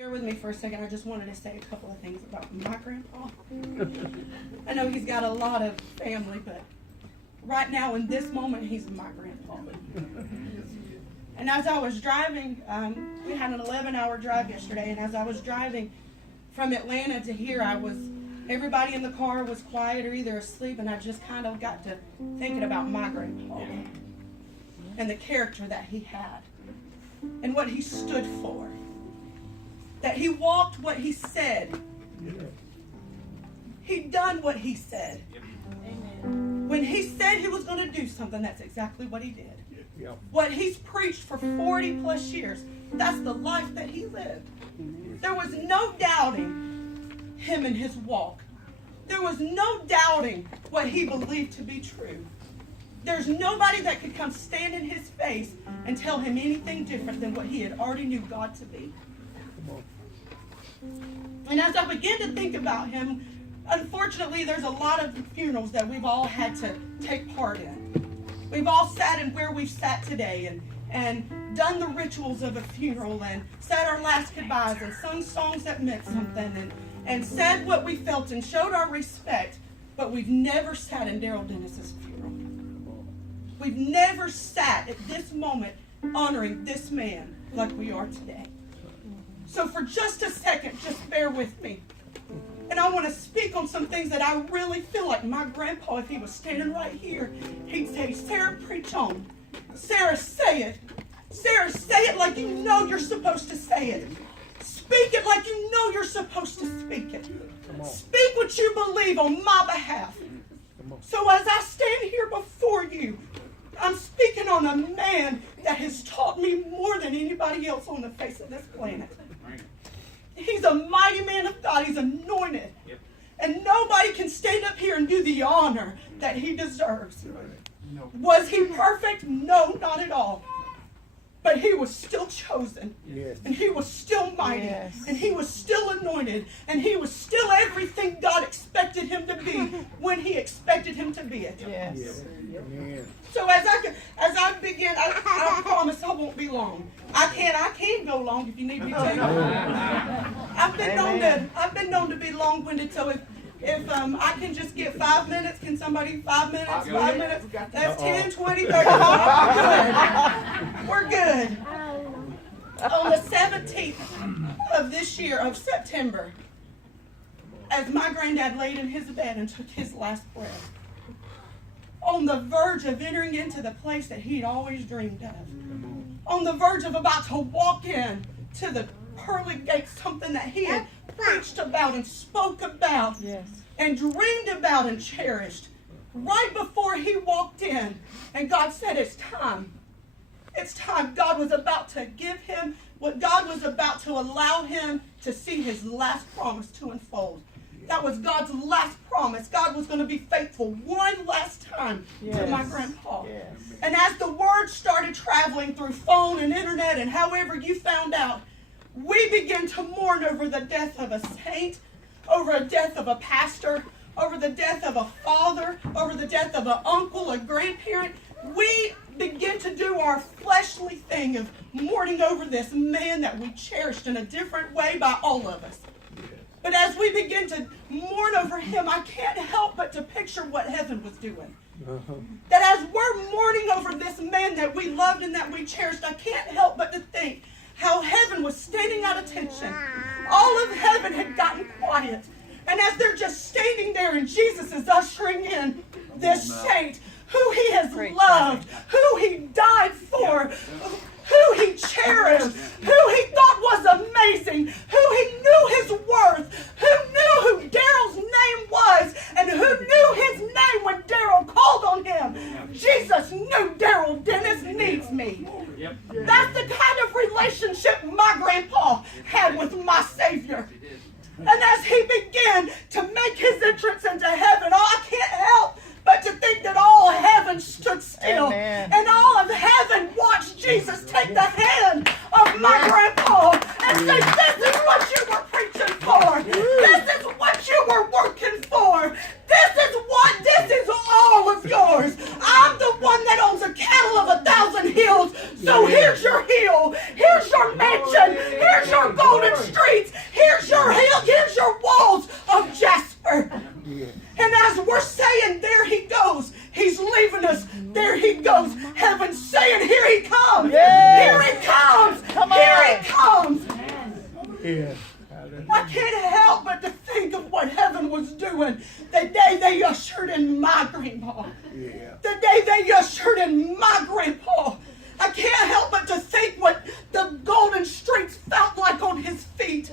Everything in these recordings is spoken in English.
Bear with me for a second. I just wanted to say a couple of things about my grandpa. I know he's got a lot of family, but right now in this moment, he's my grandpa. And as I was driving, we had an 11-hour drive yesterday, and as I was driving from Atlanta to here, everybody in the car was quiet or either asleep, and I just kind of got to thinking about my grandpa and the character that he had and what he stood for. That he walked what he said. He done what he said. Amen. When he said he was going to do something, that's exactly what he did. Yep. What he's preached for 40 plus years, that's the life that he lived. There was no doubting him and his walk. There was no doubting what he believed to be true. There's nobody that could come stand in his face and tell him anything different than what he had already knew God to be. And as I began to think about him, unfortunately, there's a lot of funerals that we've all had to take part in. We've all sat in where we've sat today and done the rituals of a funeral and said our last goodbyes and sung songs that meant something and said what we felt and showed our respect, but we've never sat in Daryl Dennis's funeral. We've never sat at this moment honoring this man like we are today. So for just a second, just bear with me. And I want to speak on some things that I really feel like my grandpa, if he was standing right here, he'd say, Sarah, preach on. Sarah, say it. Sarah, say it like you know you're supposed to say it. Speak it like you know you're supposed to speak it. Speak what you believe on my behalf. So as I stand here before you, I'm speaking on a man that has taught me more than anybody else on the face of this planet. He's a mighty man of God. He's anointed. Yep. And nobody can stand up here and do the honor that he deserves. No. Was he perfect? No, not at all. But he was still chosen. Yes. And he was still mighty. Yes. And he was still anointed. And he was still everything God expected him to be when he expected him to be it. Yes. Yes. Yep. So as I begin, I promise I won't be long. I can go long if you need me to. I've been known to be long-winded, so if I can just get 5 minutes, can somebody 5 minutes, 5 minutes? That's 10, 20, 30. We're good. On the 17th of this year, of September, as my granddad laid in his bed and took his last breath, on the verge of entering into the place that he'd always dreamed of, on the verge of about to walk in to the pearly gates, something that he had preached about and spoke about and dreamed about and cherished. Right before he walked in, and God said, it's time. It's time. God was about to give him what God was about to allow him to see his last promise to unfold. That was God's last promise. God was going to be faithful one last time to my grandpa. Yes. And as the word started traveling through phone and internet and however you found out, we began to mourn over the death of a saint, over a death of a pastor, over the death of a father, over the death of an uncle, a grandparent. We begin to do our fleshly thing of mourning over this man that we cherished in a different way by all of us. But as we begin to mourn over him, I can't help but to picture what heaven was doing. That as we're mourning over this man that we loved and that we cherished, I can't help but to think how heaven was standing at attention. All of heaven had gotten quiet. And as they're just standing there and Jesus is ushering in this saint who he has loved, who he died for, who he cherished, who he thought was amazing, who he knew his worth, who knew who Daryl's name was, and who knew his name when Daryl called on him. Jesus knew Daryl Dennis needs me. Yep. That's the kind of relationship my grandpa had with my Savior. And as he began to make his entrance into heaven, I can't help but to think that all heaven stood still. Amen. And all of heaven watched Jesus take the hand of my grandpa and say, this is what you were preaching for. This is what you were working for. This is all of yours. I'm the one that owns a cattle of 1,000 hills. So here's your hill. Here's your mansion. Here's your golden streets. Here's your hill. Here's your walls of jasper. And as we're saying, there he goes. He's leaving us. There he goes. Heaven's saying, here he comes. Here he comes. Here he comes. Yeah. I can't help but to think of what heaven was doing the day they ushered in my grandpa. Yeah. The day they ushered in my grandpa. I can't help but to think what the golden streets felt like on his feet.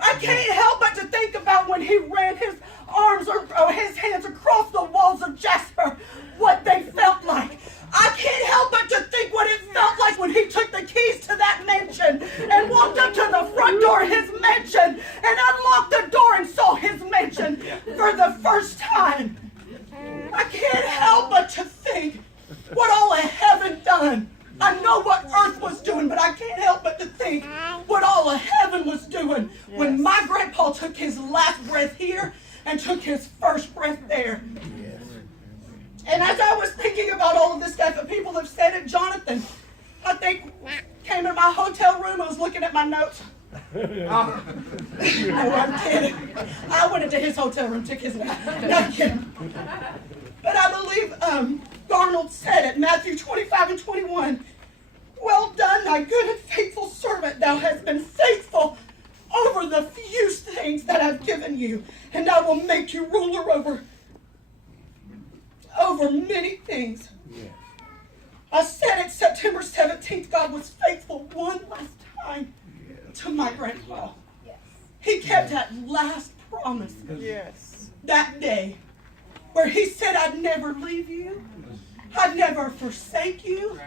I can't help but to think about when he ran his arms or his hands across the walls of jasper, what they felt like. I can't help but to think what it felt like when he took the keys to that mansion and walked up to the front door of his mansion and unlocked the door and saw his mansion for the first time. I can't help but to think what all of heaven done. I know what earth was doing, but I can't help but to think what all of heaven was doing when my grandpa took his last breath here and took his first breath there. And as I was thinking about all of this stuff, and people have said it, Jonathan, I think, came in my hotel room, I was looking at my notes. No, I'm kidding. I went into his hotel room, took his nap. No, I'm kidding. But I believe Darnold said it, Matthew 25 and 21. Well done, thy good and faithful servant. Thou hast been faithful over the few things that I've given you, and I will make you ruler over many things. Yeah. I said it September 17th, God was faithful one last time to my grandpa. Yes. He kept that last promise Yes. that day where he said, I'd never leave you, I'd never forsake you,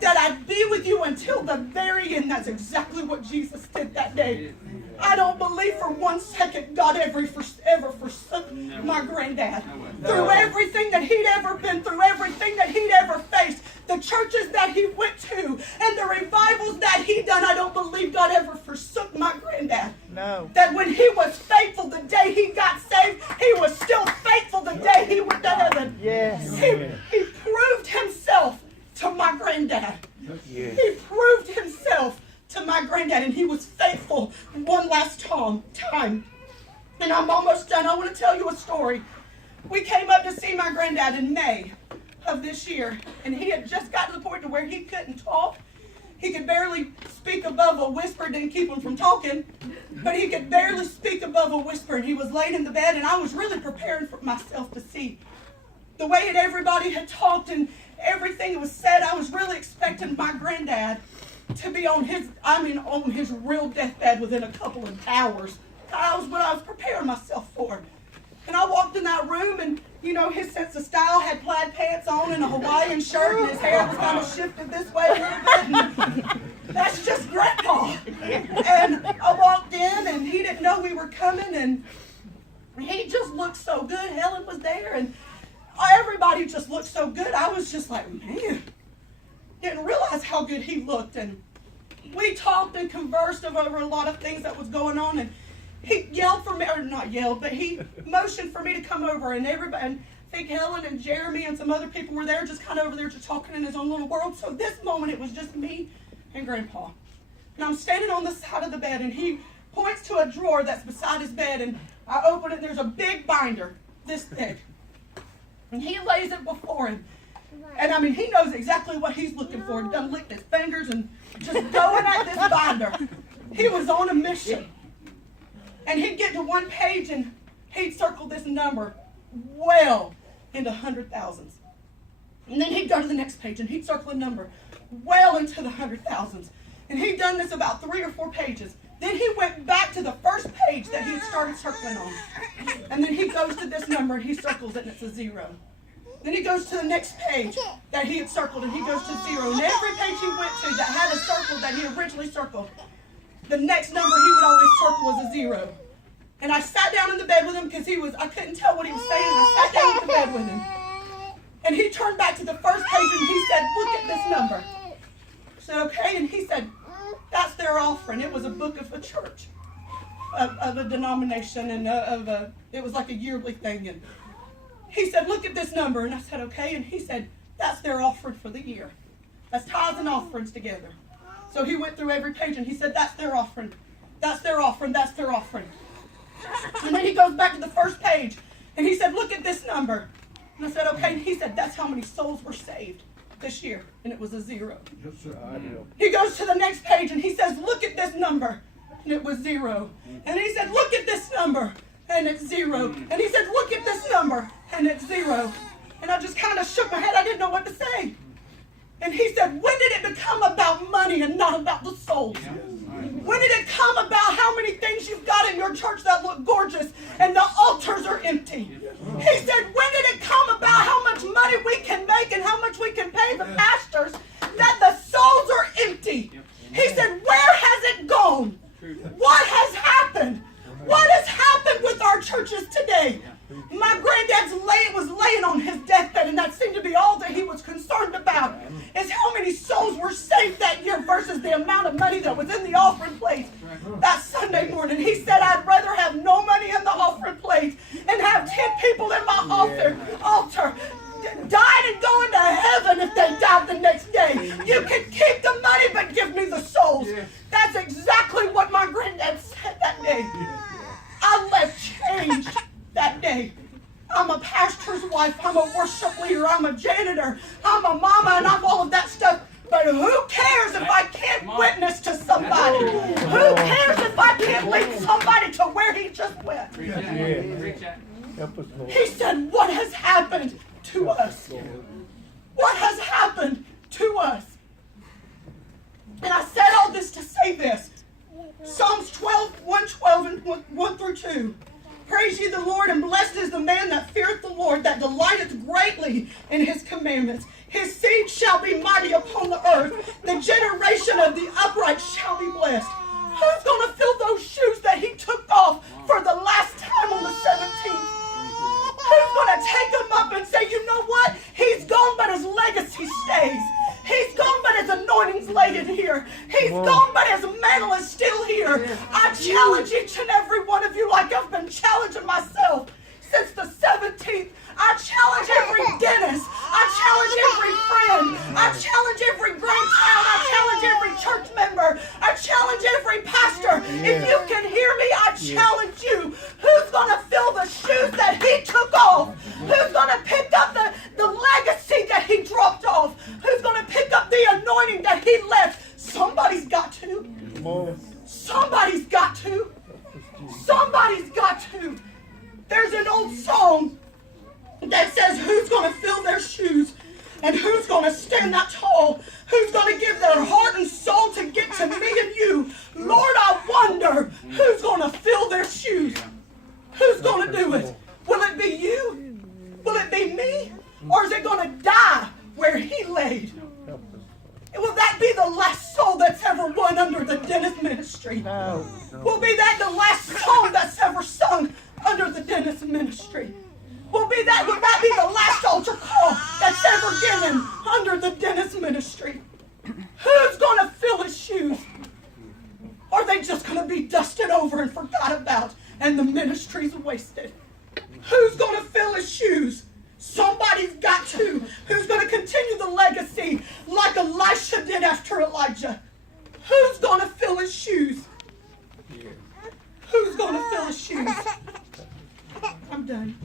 that I'd be with you until the very end. That's exactly what Jesus did that day. I don't believe for 1 second God ever forsook my granddad. Through everything that he'd ever been through, everything that he'd ever faced, the churches that he went to, and the revivals that he done, I don't believe God ever forsook my granddad. No. That when he was faithful the day he got saved, he was still faithful the day he went to heaven. Yes. He proved himself to my granddad. Yeah. He proved himself to my granddad, and he was faithful one last time. And I'm almost done. I want to tell you a story. We came up to see my granddad in May of this year, and he had just gotten to the point to where he couldn't talk. He could barely speak above a whisper, didn't keep him from talking, but he could barely speak above a whisper, and he was laying in the bed, and I was really preparing for myself to see the way that everybody had talked and everything was said. I was really expecting my granddad to be on his real deathbed within a couple of hours. That was what I was preparing myself for. And I walked in that room, and, his sense of style had plaid pants on and a Hawaiian shirt, and his hair was kind of shifted this way a little bit. And that's just Grandpa. And I walked in, and he didn't know we were coming, and he just looked so good. Helen was there, and everybody just looked so good. I was just like, man, didn't realize how good he looked. And we talked and conversed over a lot of things that was going on, and he yelled for me, or not yelled, but he motioned for me to come over, and everybody, and I think Helen and Jeremy and some other people were there, just kind of over there, just talking in his own little world. So this moment, it was just me and Grandpa. And I'm standing on the side of the bed, and he points to a drawer that's beside his bed, and I open it, and there's a big binder, this thick. And he lays it before him. And he knows exactly what he's looking for. He done licked his fingers and just going at this binder. He was on a mission. And he'd get to one page and he'd circle this number well into 100,000s. And then he'd go to the next page and he'd circle a number well into the 100,000s. And he'd done this about 3 or 4 pages. Then he went back to the first page that he had started circling on. And then he goes to this number and he circles it and it's a 0. Then he goes to the next page that he had circled and he goes to 0. And every page he went to that had a circle that he originally circled, the next number he would always circle was a 0. And I sat down in the bed with him because I couldn't tell what he was saying. And I sat down in the bed with him. And he turned back to the first page and he said, look at this number. I said, okay. And he said, that's their offering. It was a book of a church, of a denomination, and it was like a yearly thing. And he said, look at this number. And I said, okay. And he said, that's their offering for the year. That's tithes and offerings together. So he went through every page and he said, that's their offering. That's their offering. That's their offering. And then he goes back to the first page, and he said, look at this number. And I said, okay. And he said, that's how many souls were saved this year. And it was a 0. Yes, sir, I know. He goes to the next page, and he says, look at this number. And it was 0. And he said, look at this number. And it's 0. And he said, look at this number. And it's 0. And I just kind of shook my head. I didn't know what to say. And he said, when did it become about money and not about the souls? When did it come about how many things you've got in your church that look gorgeous and the altars are empty? He said, when did it come about how much money we can make and how much we can pay the pastors that the souls are empty? He said, where has it gone? What has happened? What has happened with our churches today? My granddad's was laying on his deathbed, and that seemed to be all that he was concerned about, is how many souls were saved that year versus the amount of money that was in the offering plate that Sunday morning. He said, I'd rather have no money in the offering plate and have 10 people in my altar died and going to heaven if they died the next day. You can keep the money, but give me the souls. That's exactly what my granddad said that day. I left changed that day. I'm a pastor's wife. I'm a worship leader. I'm a janitor. I'm a mama, and I'm all of that stuff. But who cares if I can't witness to somebody? Who cares if I can't lead somebody to where he just went? Help us, Lord. He said, what has happened to us? What has happened to us? And I said all this to say this. Psalms 112 and 1 through 2. Praise ye the Lord, and blessed is the man that feareth the Lord, that delighteth greatly in his commandments. His seed shall be mighty upon the earth. The generation of the upright shall be blessed. Who's going to fill those shoes that he took off for the last time on the 17th? Who's going to take him up and say, you know what? He's gone, but his legacy stays. He's gone, but his anointing's laid in here. He's gone, but his mantle is still here. I challenge each and every one of you, like I've been challenging myself since the 17th. I challenge every dentist. I challenge every friend. I challenge every grandchild. I challenge every church member. I challenge every pastor. If you can hear me, I challenge you. Who's going to fill the shoes that he took off? Who's going to pick up the legacy that he dropped off? Who's going to pick up the anointing that he left? Somebody's got to. Somebody's got to. Somebody's got to. There's an old song that says, who's going to fill their shoes and who's going to stand that tall? Who's going to give their heart and soul to get to me and you? Lord, I wonder who's going to fill their shoes. Who's going to do it? Will it be you? Will it be me? Or is it going to die where he laid? Will that be the last soul that's ever won under the Dennis ministry? No. Will be that the last song that's ever sung under the Dennis ministry? Will that be the last altar call that's ever given under the Dennis ministry? Who's going to fill his shoes? Or are they just going to be dusted over and forgot about and the ministry's wasted? Who's going to fill his shoes? Somebody's got to. Who's going to continue the legacy like Elisha did after Elijah? Who's going to fill his shoes? Who's going to fill his shoes? I'm done.